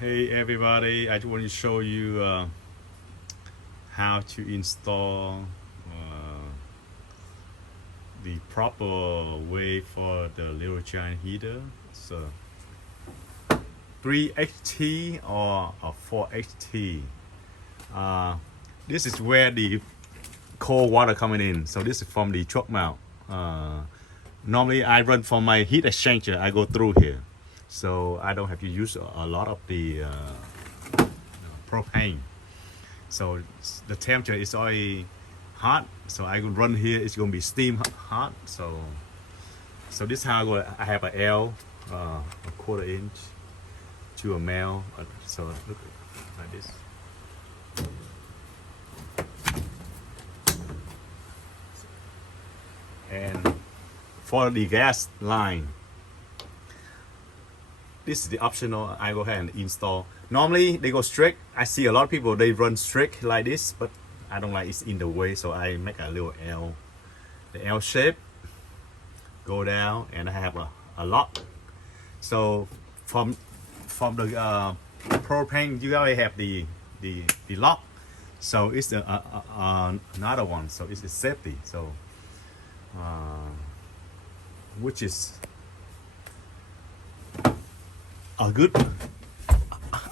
Hey everybody, I just want to show you how to install the proper way for the little giant heater. So 3 HT or a 4 HT. This is where the cold water coming in. So this is from the truck mount. Normally I run from my heat exchanger. I go through here, so I don't have to use a lot of the propane. So the temperature is already hot, so I could run here. It's gonna be steam hot. So this is how I have a L, a 1/4 inch to a male. So look like this. And for the gas line, this is the optional. I go ahead and install. Normally they go straight. I see a lot of people they run straight like this, but I don't like it's in the way, so I make a little L, the L shape, go down, and I have a lock. So from the propane, you already have the lock. So it's the another one. So it's the safety. So which is a good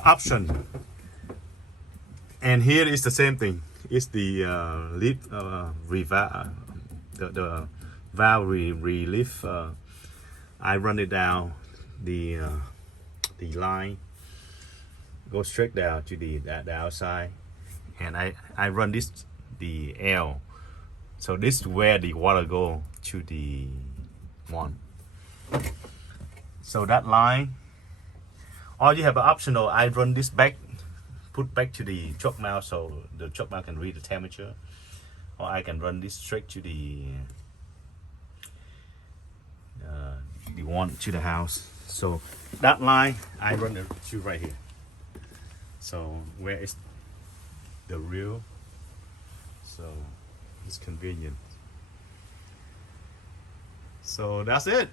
option. And here is the same thing. It's the leaf the valve relief. I run it down the line, go straight down to the outside, and I run this the L. So this is where the water go to the one. So that line, or you have an optional. I run this back, put back to the truck mount, so the truck mount can read the temperature, or I can run this straight to the one to the house. So that line I run it to right here. So where is the real? So it's convenient. So that's it.